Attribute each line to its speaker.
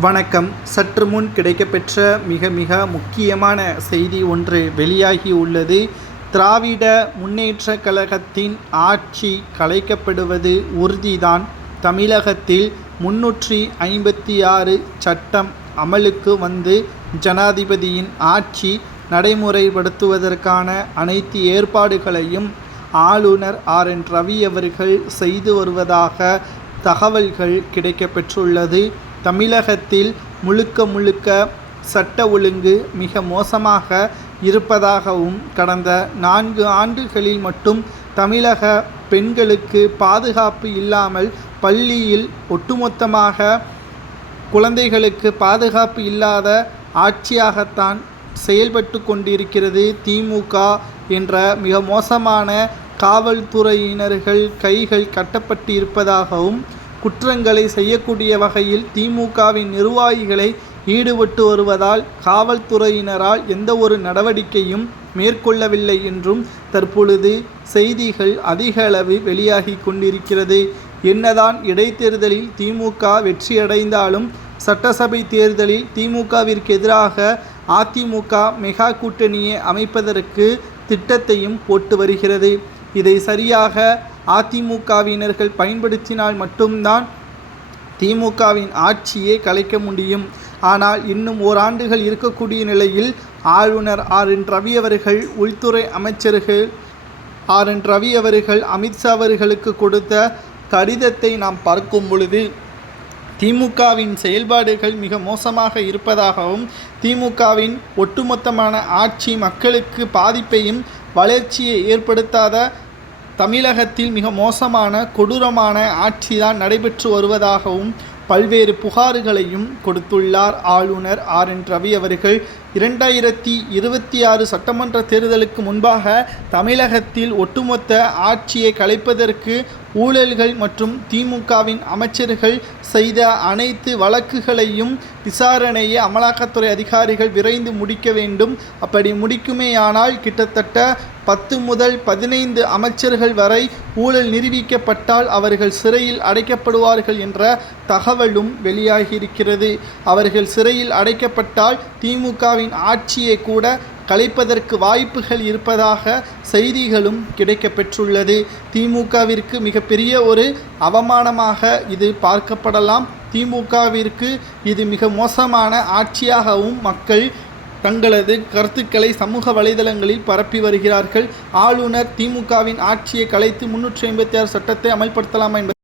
Speaker 1: வணக்கம். சற்று முன் கிடைக்கப்பெற்ற மிக மிக முக்கியமான செய்தி ஒன்று வெளியாகி உள்ளது. திராவிட முன்னேற்ற கழகத்தின் ஆட்சி கலைக்கப்படுவது உறுதிதான். தமிழகத்தில் முன்னூற்றி ஐம்பத்தி ஆறு சட்டம் அமலுக்கு வந்து ஜனாதிபதியின் ஆட்சி நடைமுறைப்படுத்துவதற்கான அனைத்து ஏற்பாடுகளையும் ஆளுநர் ஆர். என். ரவி அவர்கள் செய்து வருவதாக தகவல்கள் கிடைக்கப்பெற்றுள்ளது. தமிழகத்தில் முழுக்க முழுக்க சட்ட ஒழுங்கு மிக மோசமாக இருப்பதாகவும் கடந்த நான்கு ஆண்டுகளில் மட்டும் தமிழக பெண்களுக்கு பாதுகாப்பு இல்லாமல் பள்ளியில் ஒட்டுமொத்தமாக குழந்தைகளுக்கு பாதுகாப்பு இல்லாத ஆட்சியாகத்தான் செயல்பட்டு கொண்டிருக்கிறது திமுக என்ற மிக மோசமான காவல்துறையினர்கள் கைகள் கட்டப்பட்டு இருப்பதாகவும் குற்றங்களை செய்யக்கூடிய வகையில் திமுகவின் நிர்வாகிகளை ஈடுபட்டு வருவதால் காவல்துறையினரால் எந்த ஒரு நடவடிக்கையும் மேற்கொள்ளவில்லை என்றும் தற்பொழுது செய்திகள் அதிக அளவு வெளியாகி கொண்டிருக்கிறது. என்னதான் இடைத்தேர்தலில் திமுக வெற்றியடைந்தாலும் சட்டசபை தேர்தலில் திமுகவிற்கு எதிராக அதிமுக மெகா கூட்டணியை அமைப்பதற்கு திட்டத்தையும் போட்டு வருகிறது. இதை சரியாக அதிமுகவினர்கள் பயன்படுத்தினால் மட்டும்தான் திமுகவின் ஆட்சியை கலைக்க முடியும். ஆனால் இன்னும் ஓராண்டுகள் இருக்கக்கூடிய நிலையில் ஆளுநர் ஆர். என். ரவி அவர்கள் உள்துறை அமைச்சர்கள் ஆர். என். ரவி அவர்கள் அமித்ஷா அவர்களுக்கு கொடுத்த கடிதத்தை நாம் பார்க்கும் பொழுது திமுகவின் செயல்பாடுகள் மிக மோசமாக இருப்பதாகவும் திமுகவின் ஒட்டுமொத்தமான ஆட்சி மக்களுக்கு பாதிப்பையும் வளர்ச்சியை ஏற்படுத்தாத தமிழகத்தில் மிக மோசமான கொடூரமான ஆட்சிதான் நடைபெற்று வருவதாகவும் பல்வேறு புகார்களையும் கொடுத்துள்ளார் ஆளுநர் ஆர் என் ரவி அவர்கள். இரண்டாயிரத்தி இருபத்தி ஆறு சட்டமன்ற தேர்தலுக்கு முன்பாக தமிழகத்தில் ஒட்டுமொத்த ஆட்சியை கலைப்பதற்கு ஊழல்கள் மற்றும் திமுகவின் அமைச்சர்கள் செய்த அனைத்து வழக்குகளையும் விசாரணையை அமலாக்கத்துறை அதிகாரிகள் விரைந்து முடிக்க வேண்டும். அப்படி முடிக்குமேயானால் கிட்டத்தட்ட பத்து முதல் பதினைந்து அமைச்சர்கள் வரை ஊழல் நிரூபிக்கப்பட்டால் அவர்கள் சிறையில் அடைக்கப்படுவார்கள் என்ற தகவலும் வெளியாகியிருக்கிறது. அவர்கள் சிறையில் அடைக்கப்பட்டால் திமுகவின் ஆட்சியை கூட கலைப்பதற்கு வாய்ப்புகள் இருப்பதாக செய்திகளும் கிடைக்கப்பெற்றுள்ளது. திமுகவிற்கு மிகப்பெரிய ஒரு அவமானமாக இது பார்க்கப்படலாம். திமுகவிற்கு இது மிக மோசமான ஆட்சியாகவும் மக்கள் தங்களது கருத்துக்களை சமூக வலைதளங்களில் பரப்பி வருகிறார்கள். ஆளுநர் திமுகவின் ஆட்சியை கலைத்து முன்னூற்றி ஐம்பத்தி ஆறு சட்டத்தை அமல்படுத்தலாமா என்பது